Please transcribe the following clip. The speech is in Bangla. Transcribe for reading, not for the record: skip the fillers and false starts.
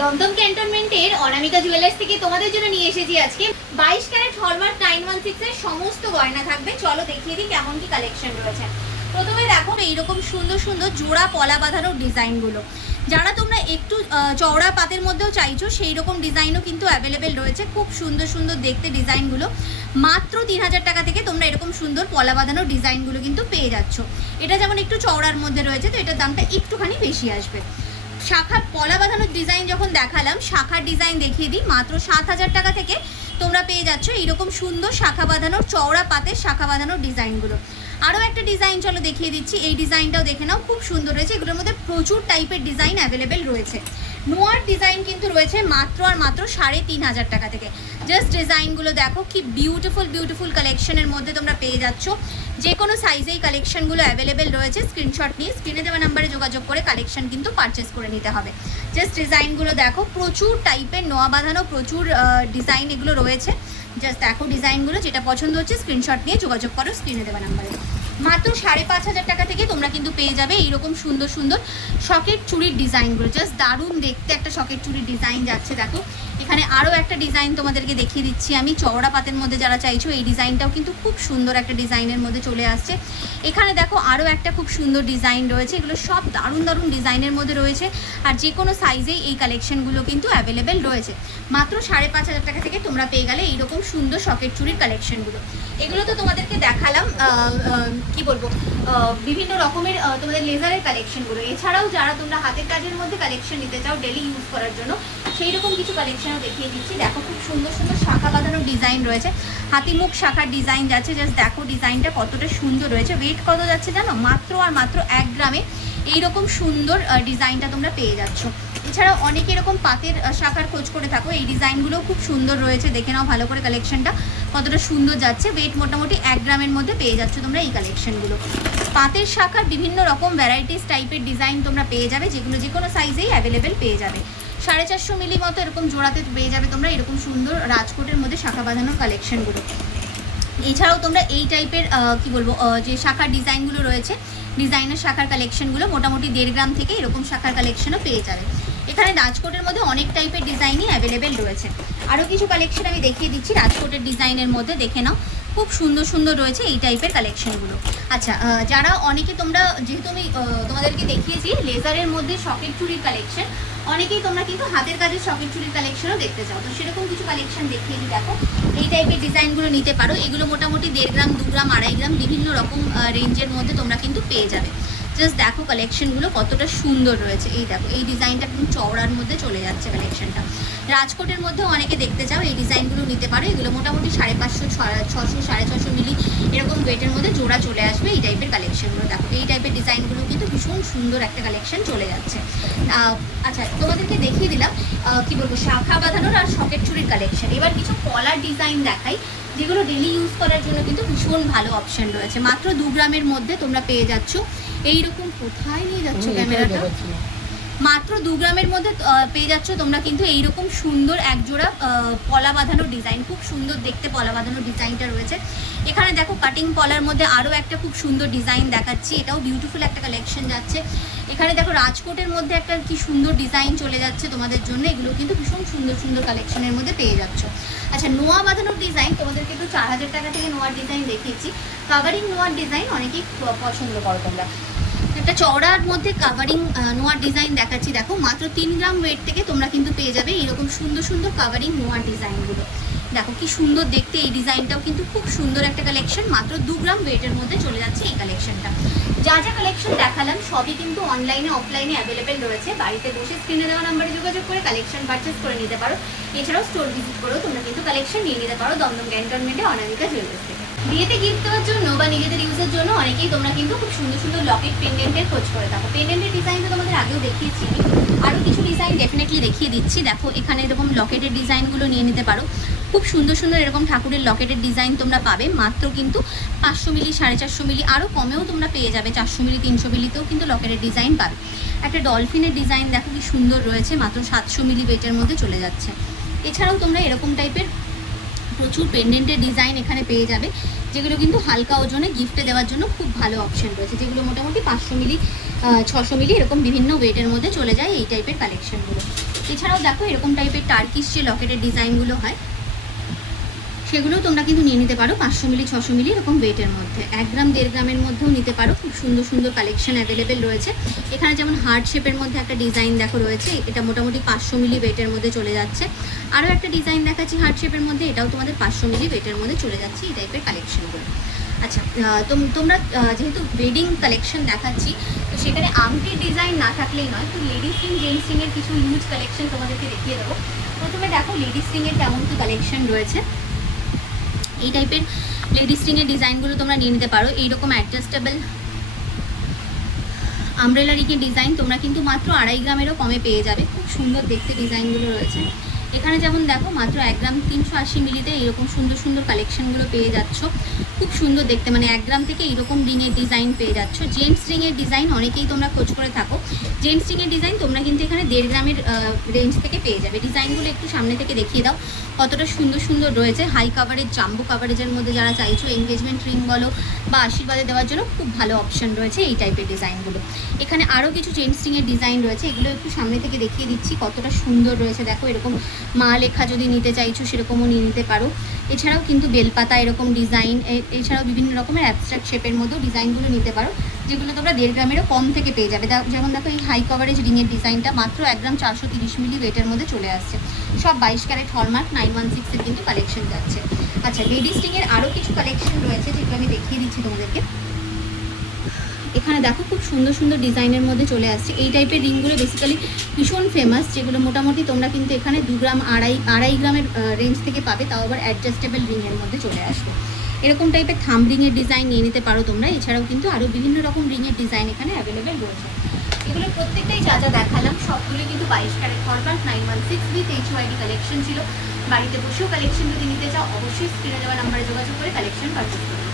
দমদম ক্যান্টনমেন্টের অনামিকা জুয়েলার্স থেকে তোমাদের জন্য নিয়ে এসেছি আজকে 22 ক্যারেট হলমার্ক 916 এর সমস্ত গয়না থাকবে। চলো দেখিয়ে দিই কেমন কি কালেকশন রয়েছে। প্রথমে দেখো এইরকম সুন্দর সুন্দর জোড়া পলা বাঁধানো ডিজাইনগুলো, যারা তোমরা একটু চওড়া পাতের মধ্যেও চাইছো সেই রকম ডিজাইনও কিন্তু অ্যাভেলেবেল রয়েছে। খুব সুন্দর সুন্দর দেখতে ডিজাইনগুলো মাত্র 3000 টাকা থেকে তোমরা এরকম সুন্দর পলা বাঁধানো ডিজাইনগুলো কিন্তু পেয়ে যাচ্ছ। এটা যেমন একটু চওড়ার মধ্যে রয়েছে, তো এটার দামটা একটুখানি বেশি আসবে। শাখার পলা বাঁধানোর ডিজাইন যখন দেখালাম, শাখার ডিজাইন দেখিয়ে দিই। মাত্র 7000 টাকা থেকে তোমরা পেয়ে যাচ্ছ এইরকম সুন্দর শাখা বাঁধানোর চওড়া পাতের শাখা বাঁধানোর ডিজাইনগুলো। আরও একটা ডিজাইন চলো দেখিয়ে দিচ্ছি, এই ডিজাইনটাও দেখে নাও, খুব সুন্দর রয়েছে। এগুলোর মধ্যে প্রচুর টাইপের ডিজাইন অ্যাভেলেবেল রয়েছে। নোয়ার ডিজাইন কিন্তু রয়েছে মাত্র আর মাত্র 3500 টাকা থেকে। জাস্ট ডিজাইনগুলো দেখো কি বিউটিফুল বিউটিফুল কালেকশনের মধ্যে তোমরা পেয়ে যাচ্ছ। যে কোনো সাইজেই কালেকশনগুলো অ্যাভেলেবেল রয়েছে। স্ক্রিনশট নিয়ে স্ক্রিনে দেওয়া নাম্বারে যোগাযোগ করে কালেকশন কিন্তু পারচেস করে নিতে হবে। জাস্ট ডিজাইনগুলো দেখো, প্রচুর টাইপের নোয়া বাঁধানো প্রচুর ডিজাইন এগুলো রয়েছে। জাস্ট দেখো ডিজাইনগুলো, যেটা পছন্দ হচ্ছে স্ক্রিনশট নিয়ে যোগাযোগ করো স্ক্রিনে দেওয়া নাম্বারে। মাত্র 5500 টাকা থেকে তোমরা কিন্তু পেয়ে যাবে এইরকম সুন্দর সুন্দর শকেট চুড়ির ডিজাইনগুলো। জাস্ট দারুণ দেখতে একটা শকেট চুড়ির ডিজাইন যাচ্ছে। দেখো এখানে আরও একটা ডিজাইন তোমাদেরকে দেখিয়ে দিচ্ছি আমি, চওড়া পাতের মধ্যে যারা চাইছো এই ডিজাইনটাও কিন্তু খুব সুন্দর একটা ডিজাইনের মধ্যে চলে আসছে। এখানে দেখো আরও একটা খুব সুন্দর ডিজাইন রয়েছে। এগুলো সব দারুণ দারুণ ডিজাইনের মধ্যে রয়েছে, আর যে কোনো সাইজেই এই কালেকশনগুলো কিন্তু অ্যাভেলেবেল রয়েছে। মাত্র 5500 টাকা থেকে তোমরা পেয়ে গেলে এইরকম সুন্দর শকেট চুড়ির কালেকশনগুলো। এগুলো তো তোমাদেরকে দেখালাম কি বলবো, বিভিন্ন রকমের তোমাদের লেজারের কালেকশনগুলো। এছাড়াও যারা তোমরা হাতের কাজের মধ্যে কালেকশন নিতে চাও ডেলি ইউজ করার জন্য, সেই রকম কিছু কালেকশনও দেখিয়ে দিচ্ছি। দেখো খুব সুন্দর সুন্দর শাখা বাঁধানোর ডিজাইন রয়েছে, হাতিমুখ শাখার ডিজাইন যাচ্ছে। জাস্ট দেখো ডিজাইনটা কতটা সুন্দর রয়েছে। ওয়েট কত যাচ্ছে জানো? মাত্র আর মাত্র 1 গ্রামে এইরকম সুন্দর ডিজাইনটা তোমরা পেয়ে যাচ্ছ। এছাড়াও অনেকে এরকম পাতের শাখার খোঁজ করে থাকো, এই ডিজাইনগুলোও খুব সুন্দর রয়েছে। দেখে নাও ভালো করে কালেকশনটা কতটা সুন্দর যাচ্ছে। ওয়েট মোটামুটি 1 গ্রামের মধ্যে পেয়ে যাচ্ছ তোমরা এই কালেকশনগুলো। পাতের শাখার বিভিন্ন রকম ভ্যারাইটিস টাইপের ডিজাইন তোমরা পেয়ে যাবে, যেগুলো যে কোনো সাইজেই অ্যাভেলেবেল পেয়ে যাবে। 450 মিলি মতো এরকম জোড়াতে পেয়ে যাবে তোমরা এরকম সুন্দর রাজকোটের মধ্যে শাখা বাঁধানোর কালেকশনগুলো। এছাড়াও তোমরা এই টাইপের কি বলবো, যে শাখার ডিজাইনগুলো রয়েছে, ডিজাইনের শাখার কালেকশনগুলো মোটামুটি 1.5 গ্রাম থেকে এরকম শাখার কালেকশনও পেয়ে যাবে। এখানে রাজকোটের মধ্যে অনেক টাইপের ডিজাইনই অ্যাভেলেবেল রয়েছে। আরও কিছু কালেকশন আমি দেখিয়ে দিচ্ছি রাজকোটের ডিজাইনের মধ্যে, দেখে নাও খুব সুন্দর সুন্দর রয়েছে এই টাইপের কালেকশনগুলো। আচ্ছা, যারা অনেকে তোমরা, যেহেতু আমি তোমাদেরকে দেখিয়েছি লেজারের মধ্যে শকেট চুড়ির কালেকশন, অনেকেই তোমরা কিন্তু হাতের কাজের শকেট চুড়ির কালেকশনও দেখতে চাও, তো সেরকম কিছু কালেকশন দেখিয়ে দিই। দেখো এই টাইপের ডিজাইনগুলো নিতে পারো। এগুলো মোটামুটি 1.5 গ্রাম 2 গ্রাম 2.5 গ্রাম বিভিন্ন রকম রেঞ্জের মধ্যে তোমরা কিন্তু পেয়ে যাবে। জাস্ট দেখো কালেকশনগুলো কতটা সুন্দর রয়েছে। এই দেখো এই ডিজাইনটা একদম চওড়ার মধ্যে চলে যাচ্ছে কালেকশনটা। রাজকোটের মধ্যে অনেকে দেখতে চাও এই ডিজাইনগুলো নিতে পারো। এগুলো মোটামুটি 550, 600, 650 মিলি এরকম ওয়েটের মধ্যে জোড়া চলে আসবে এই টাইপের কালেকশনগুলো। দেখো এই টাইপের ডিজাইনগুলো কিন্তু ভীষণ সুন্দর একটা কালেকশন চলে যাচ্ছে। আচ্ছা, তোমাদেরকে দেখিয়ে দিলাম কি বলবো শাখা বাঁধানোর আর শকেট চুড়ির কালেকশন। এবার কিছু কলার ডিজাইন দেখাই, যেগুলো ডেলি ইউজ করার জন্য কিন্তু ভীষণ ভালো অপশন রয়েছে। মাত্র 2 গ্রামের মধ্যে তোমরা পেয়ে যাচ্ছ এইরকম। কোথায় নিয়ে যাচ্ছ ক্যামেরাটা? মাত্র 2 গ্রামের মধ্যে পেয়ে যাচ্ছ তোমরা কিন্তু এইরকম সুন্দর একজোড়া পলা বাঁধানোর ডিজাইন। খুব সুন্দর দেখতে পলা বাঁধানোর ডিজাইনটা রয়েছে। এখানে দেখো কাটিং পলার মধ্যে আরও একটা খুব সুন্দর ডিজাইন দেখাচ্ছি, এটাও বিউটিফুল একটা কালেকশন যাচ্ছে। এখানে দেখো রাজকোটের মধ্যে একটা কি সুন্দর ডিজাইন চলে যাচ্ছে তোমাদের জন্য। এগুলো কিন্তু ভীষণ সুন্দর সুন্দর কালেকশনের মধ্যে পেয়ে যাচ্ছ। আচ্ছা, নোয়া বাঁধানোর ডিজাইন তোমাদেরকে একটু 4000 টাকা থেকে নোয়ার ডিজাইন দেখিয়েছি। কাভারিং নোয়ার ডিজাইন অনেকেই পছন্দ করো তোমরা। একটা চওড়ার মধ্যে কাভারিং নোয়ার ডিজাইন দেখাচ্ছি। দেখো মাত্র 3 গ্রাম ওয়েট থেকে তোমরা কিন্তু পেয়ে যাবে এরকম সুন্দর সুন্দর কাভারিং নোয়ার ডিজাইনগুলো। দেখো কি সুন্দর দেখতে, এই ডিজাইনটাও কিন্তু খুব সুন্দর একটা কালেকশন। মাত্র 2 গ্রাম ওয়েটের মধ্যে চলে যাচ্ছে এই কালেকশনটা। যা যা কালেকশন দেখালাম সবই কিন্তু অনলাইনে অফলাইনে অ্যাভেলেবেল রয়েছে। বাড়িতে বসে স্ক্রিনে দেওয়া নাম্বারে যোগাযোগ করে কালেকশন পারচেস করে নিতে পারো। এছাড়াও স্টোর ভিজিট করেও তোমরা কিন্তু কালেকশন নিয়ে নিতে পারো দমদম ক্যান্টনমেন্টে অনামিকা জুয়েলার্স থেকে। বিয়েতে গিফট দেওয়ার জন্য বা নিজেদের ইউজের জন্য অনেকেই তোমরা কিন্তু খুব সুন্দর সুন্দর লকেট পেন্ডেন্টের খোঁজ করে থাকো। পেন্ডেন্টের ডিজাইন তো তোমাদের আগেও দেখিয়েছি, আরও কিছু ডিজাইন ডেফিনেটলি দেখিয়ে দিচ্ছি। দেখো এখানে এরকম লকেটের ডিজাইনগুলো নিয়ে নিতে পারো। খুব সুন্দর সুন্দর এরকম ঠাকুরের লকেটের ডিজাইন তোমরা পাবে মাত্র কিন্তু 500 মিলি, 450 মিলি, আরও কমেও তোমরা পেয়ে যাবে। 400 মিলি, 300 মিলিতেও কিন্তু লকেটের ডিজাইন পাবে। একটা ডলফিনের ডিজাইন দেখো কি সুন্দর রয়েছে, মাত্র 700 মিলি ওয়েটের মধ্যে চলে যাচ্ছে। এছাড়াও তোমরা এরকম টাইপের প্রচুর পেন্ডেন্টের ডিজাইন এখানে পেয়ে যাবে, যেগুলো কিন্তু হালকা ওজনে গিফটে দেওয়ার জন্য খুব ভালো অপশন রয়েছে। যেগুলো মোটামুটি 500 মিলি, 600 মিলি এরকম বিভিন্ন ওয়েটের মধ্যে চলে যায় এই টাইপের কালেকশনগুলো। এছাড়াও দেখো এরকম টাইপের টার্কিশ যে লকেটের ডিজাইনগুলো হয় সেগুলোও তোমরা কিন্তু নিয়ে নিতে পারো 500 মিলি 600 মিলি এরকম ওয়েটের মধ্যে। 1 গ্রাম 1.5 গ্রামের মধ্যেও নিতে পারো, খুব সুন্দর সুন্দর কালেকশন অ্যাভেলেবেল রয়েছে এখানে। যেমন হার্ট শেপের মধ্যে একটা ডিজাইন দেখো রয়েছে, এটা মোটামুটি 500 মিলি ওয়েটের মধ্যে চলে যাচ্ছে। আরও একটা ডিজাইন দেখাচ্ছি হার্ট শেপের মধ্যে, এটাও তোমাদের 500 মিলি ওয়েটের মধ্যে চলে যাচ্ছে এই টাইপের কালেকশনগুলো। আচ্ছা, তোমরা যেহেতু ওয়েডিং কালেকশন দেখাচ্ছি তো সেখানে আংটির ডিজাইন না থাকলেই নয়, তো লেডিস রিং জেন্টস রিংয়ের কিছু ইউজ কালেকশন তোমাদেরকে দেখিয়ে দেবো। প্রথমে দেখো লেডিস রিংয়ের কেমন কি কালেকশন রয়েছে। এই টাইপের লেডিস রিংয়ের ডিজাইনগুলো তোমরা নিয়ে নিতে পারো। এইরকম অ্যাডজাস্টেবল আমব্রেলা রিংয়ের ডিজাইন তোমরা কিন্তু মাত্র 2.5 গ্রামেরও কমে পেয়ে যাবে, খুব সুন্দর দেখতে ডিজাইনগুলো রয়েছে। এখানে যেমন দেখো মাত্র 1 গ্রাম 380 মিলিতে এরকম সুন্দর সুন্দর কালেকশনগুলো পেয়ে যাচ্ছ, খুব সুন্দর দেখতে, মানে 1 গ্রাম থেকে এরকম রিংয়ের ডিজাইন পেয়ে যাচ্ছ। জেন্টস রিংয়ের ডিজাইন অনেকেই তোমরা খোঁজ করে থাকো, জেন্টস রিংয়ের ডিজাইন তোমরা কিন্তু এখানে 1.5 গ্রামের রেঞ্জ থেকে পেয়ে যাবে। ডিজাইনগুলো একটু সামনে থেকে দেখিয়ে দাও কতটা সুন্দর সুন্দর রয়েছে। হাই কাভারেজ জাম্বো কাভারেজের মধ্যে যারা চাইছো এনগেজমেন্ট রিং বলো বা আশীর্বাদে দেওয়ার জন্য খুব ভালো অপশন রয়েছে এই টাইপের ডিজাইনগুলো। এখানে আরও কিছু জেন্টস রিংয়ের ডিজাইন রয়েছে, এগুলো একটু সামনে থেকে দেখিয়ে দিচ্ছি কতটা সুন্দর রয়েছে। দেখো এরকম মা লেখা যদি নিতে চাইছো সেরকমও নিয়ে নিতে পারো। এছাড়াও কিন্তু বেলপাতা এরকম ডিজাইন, এছাড়াও বিভিন্ন রকমের অ্যাবস্ট্রাক্ট শেপের মধ্যেও ডিজাইনগুলো নিতে পারো, যেগুলো তোমরা 1.5 গ্রামেরও কম থেকে পেয়ে যাবে। যেমন দেখো এই হাই কভারেজ রিংয়ের ডিজাইনটা মাত্র 1 গ্রাম 430 মিলি ওয়েটের মধ্যে চলে আসছে। সব 22 ক্যারেট হলমার্ক 916 এর কিন্তু কালেকশন যাচ্ছে। আচ্ছা, লেডিস রিংয়ের আরও কিছু কালেকশন রয়েছে যেগুলো আমি দেখিয়ে দিচ্ছি তোমাদেরকে। এখানে দেখো খুব সুন্দর সুন্দর ডিজাইনের মধ্যে চলে আসছে। এই টাইপের রিংগুলো বেসিক্যালি ভীষণ ফেমাস, যেগুলো মোটামুটি তোমরা কিন্তু এখানে 2 গ্রাম 2.5 গ্রামের রেঞ্জ থেকে পাবে, তাও আবার অ্যাডজাস্টেবল রিংয়ের মধ্যে চলে আসবে। এরকম টাইপের থাম রিংয়ের ডিজাইন নিয়ে নিতে পারো তোমরা। এছাড়াও কিন্তু আরও বিভিন্ন রকম রিংয়ের ডিজাইন এখানে অ্যাভেলেবেল রয়েছে। এগুলো প্রত্যেকটাই যা যা দেখালাম সবগুলো কিন্তু 22 carat hallmark 916 with HYD collection ছিল। বাড়িতে বসেও কালেকশন যদি নিতে চাও অবশ্যই স্ক্রিনে দেওয়া নাম্বারে যোগাযোগ করে কালেকশন পারচেজ করবে।